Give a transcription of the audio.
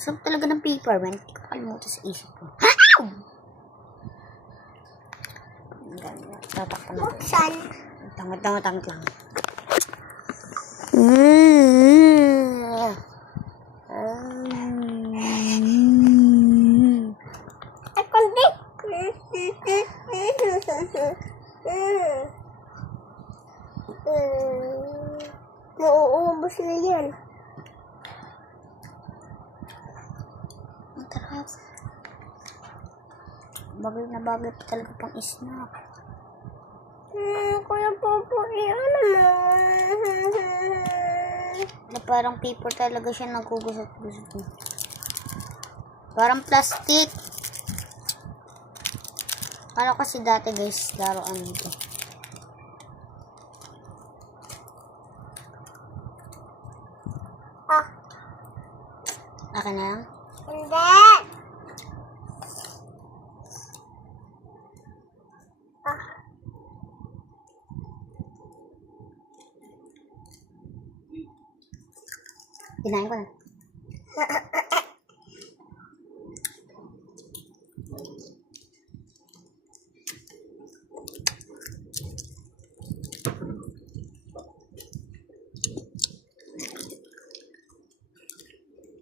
Sarap talaga ng peppermint. Hindi ko kalimutan sa isip ko. Tatakpan natin. Buksan. Tangat lang. Ay, kundi. Nauubos na yan. Ang tarap. Bagay na bagay pa talaga pang snack. Kuya Popo, iyan naman. Na parang paper talaga siya nagugusot-gusot mo. Parang plastic. Ano kasi dati guys, laruan nito. Ah, Akin na lang. hindi. Kinain ko na.